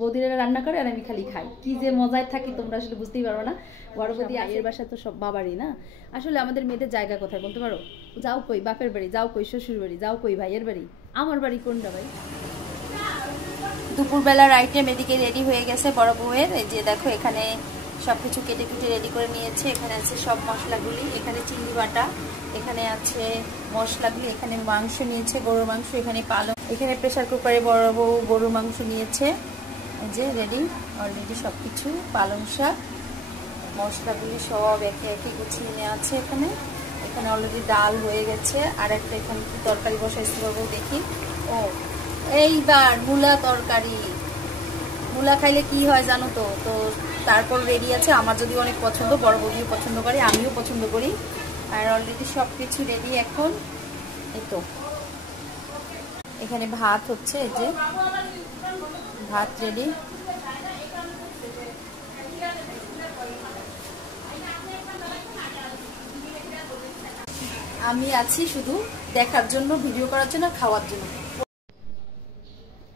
বৌদিরা রান্না করে আর আমি খালি খাই। কি যে মজায় থাকি তোমরা আসলে বুঝতেই পারো না। বড় বৌদি আয়ের বাসা তো সব বাবারই না, আসলে আমাদের মেয়েদের জায়গা কোথায় বলতে পারো? যাও কই বাপের বাড়ি, যাও কই শ্বশুর বাড়ি, যাও কই ভাইয়ের বাড়ি, আমার বাড়ি কোনটা ভাই? দুপুরবেলার আইটেম এদিকে রেডি হয়ে গেছে বড় বউয়ের। এই যে দেখো এখানে সবকিছু কেটে কুটে রেডি করে নিয়েছে। এখানে আছে সব মশলাগুলি, এখানে চিংড়ি বাটা, এখানে আছে মশলাগুলি, এখানে মাংস নিয়েছে গরুর মাংস, এখানে পালং, এখানে প্রেসার কুকারে বড় বউ গরুর মাংস নিয়েছে। এই যে রেডি অলরেডি সব কিছু, পালং শাক, মশলাগুলি সব একে একে গুছিয়ে নেওয়া আছে। এখানে এখানে অলরেডি ডাল হয়ে গেছে। আর একটা এখানে কি তরকারি বসাইছি বলবো দেখি। ও এইবার মূলা তরকারি, মূলা খাইলে কি হয় জানো তো? তো তারপর রেডি আছে। আমার যদি অনেক পছন্দ, বড় বৌদিও পছন্দ করে, আমিও পছন্দ করি। আর অলরেডি সব কিছু রেডি এখন। এই তো এখানে ভাত হচ্ছে, এই যে ভাত রেডি। আমি আছি শুধু দেখার জন্য, ভিডিও করার জন্য, খাওয়ার জন্য।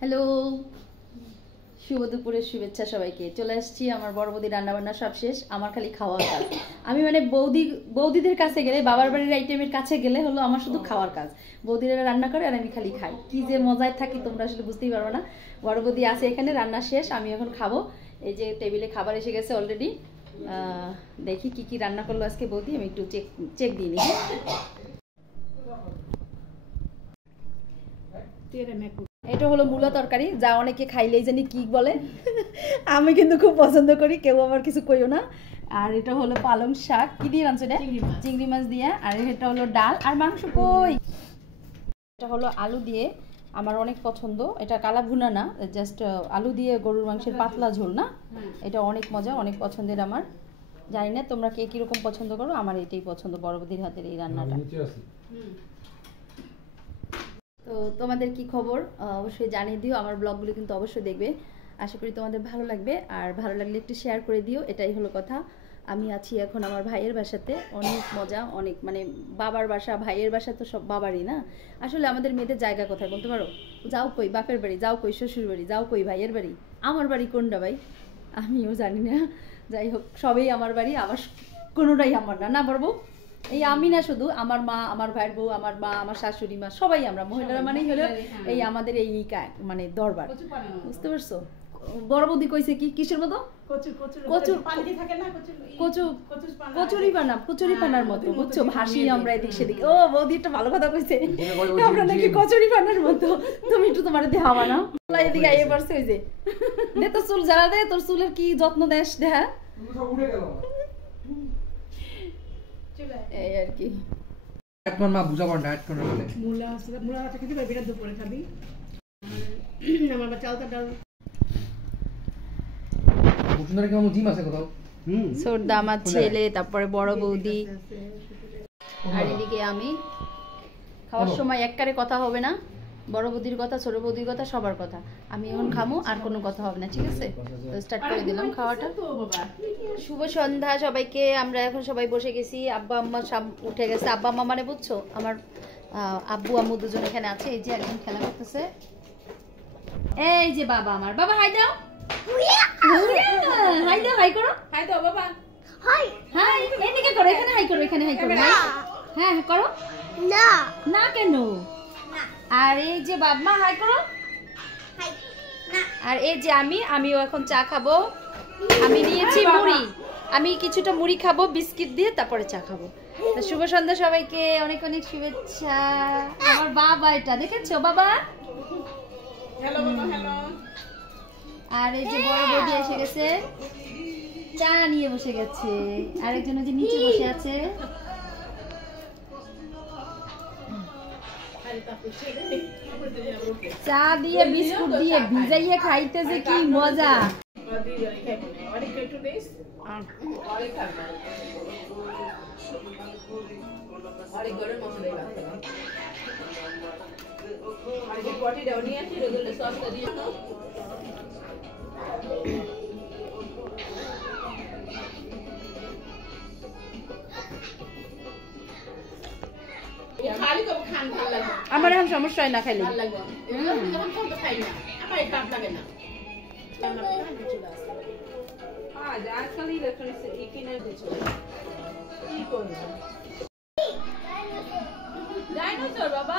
হ্যালো, শুভ দুপুরের শুভেচ্ছা সবাইকে। চলে আসছি, আমার বড় বৌদি রান্নাবান্না সব শেষ, আমার খালি খাওয়ার কাজ। আমি মানে বৌদিদের কাছে গেলে, বাবার বাড়ির আইটেমের কাছে গেলে হলো আমার শুধু খাওয়ার কাজ। বৌদিরা রান্না করে আর আমি খালি খাই। কি যে মজায় থাকি তোমরা আসলে বুঝতেই পারো না। বড় বৌদি আছে এখানে, রান্না শেষ, আমি এখন খাবো। এই যে টেবিলে খাবার এসে গেছে অলরেডি। দেখি কি কি রান্না করলো আজকে বৌদি, আমি একটু চেক দিয়ে নিই। এটা হলো মূলা তরকারি, যা অনেকে খাইলেই জানি কি বলে। আমি কিন্তু খুব পছন্দ করি, কেউ আবার কিছু কইও না। আর এটা হলো পালং শাক, কি দিয়ে রাঁধছো? চিংড়ি মাছ দিয়ে। আর এটা হলো ডাল। আর মাংস কই? এটা হলো আলু দিয়ে, আমার অনেক পছন্দ। এটা কালা ভুনা না, জাস্ট আলু দিয়ে গরুর মাংসের পাতলা ঝোল না, এটা অনেক মজা, অনেক পছন্দের আমার। জানি না তোমরা কে কিরকম পছন্দ করো, আমার এটাই পছন্দ, বড় বৌদির হাতের এই রান্নাটা। তো তোমাদের কি খবর অবশ্যই জানিয়ে দিও। আমার ব্লগগুলো কিন্তু অবশ্যই দেখবে, আশা করি তোমাদের ভালো লাগবে। আর ভালো লাগলে একটু শেয়ার করে দিও, এটাই হলো কথা। আমি আছি এখন আমার ভাইয়ের বাসাতে, অনেক মজা, অনেক মানে বাবার বাসা, ভাইয়ের বাসা তো সব বাবারই না, আসলে আমাদের মেয়েদের জায়গা কোথায় বলতে পারো? যাও কই বাপের বাড়ি, যাও কই শ্বশুর বাড়ি, যাও কই ভাইয়ের বাড়ি, আমার বাড়ি কোনটা ভাই আমিও জানি না। যাই হোক, সবই আমার বাড়ি, আমার কোনোটাই আমার না, না বলবো। এই আমি না, শুধু আমার মা, আমার ভাইয়ের বউ, আমার মা, আমার শাশুড়ি মা, সবাই আমরা মহিলারা মানেই হলো এই আমাদের এই মানে দরবার, বুঝতে পারছো? বড় বৌদি কইছে কি কিসের মতো? কচুরি পানা, কচুরি পানার মতো, বুঝছো? ভাসি আমরা এদিক সেদিক। ও বৌদি একটা ভালো কথা কইছে, আমরা নাকি কচুরি পানার মতো। তুমি একটু তোমার দেখাবা না, এদিকে আইয়ে পারছে। ওই যে দে তোর চুল জ্বালা দে, তোর চুলের কি যত্ন দেশ দেখা, এই আর কি। একবার মা বুঝা কোনটা অ্যাড করে বলে মুলা খেতে পারবি না, দুপুরে খাবি। আমার চালটা ডাল বুঝনারে কেমন জিম আছে কোথাও। সোরদা আমার ছেলে, তারপরে বড় বৌদি, আর এদিকে আমি। খাওয়ার সময় একবারে কথা হবে না, বড় বৌদির কথা, ছোট বৌদির কথা, সবার কথা। আমি এখন খামো, আর কোনো কথা হবে না, ঠিক আছে? তো স্টার্ট করে দিলাম খাওয়াটা। শুভ সন্ধ্যা সবাইকে। আমরা এখন সবাই বসে গেছি, আব্বা আম্মা সব উঠে গেছে। আব্বা আম্মা মানে বুঝছো, আমার আব্বু আম্মু দুজন এখানে আছে। এই যে একজন খেলা করতেছে, এই যে বাবা আমার। বাবা হাই দাও, হাই দাও, হাই করো, হাই দাও বাবা, হাই হাই। এদিকে করো, এখানে হাই করো, এখানে হাই করো। হ্যাঁ করো না, না কেন? আর এই যে বাবা হাই করো। আর এই যে আমিও এখন চা খাবো। আমি নিয়েছি মুড়ি, আমি কিছুটা মুড়ি খাবো বিস্কিট দিয়ে, তারপরে চা খাবো। শুভ সন্ধ্যা সবাইকে, অনেক অনেক শুভেচ্ছা। আমার বাবা, এটা দেখেছো বাবা? হ্যালো বাবা, হ্যালো। আর এই যে বড় বৌদি এসে গেছে, চা নিয়ে বসে গেছে। আরেকজন যে নিচে বসে আছে, চা দিয়ে বিস্কুট দিয়ে ভিজাইয়ে খাইতে যে কি মজা। আমার এখন সমস্যা হয় না খাইলে। চলে আসতে আজকাল ইলেকট্রনিক্স কিনে চলে কি করবো ডাইনোসর বাবা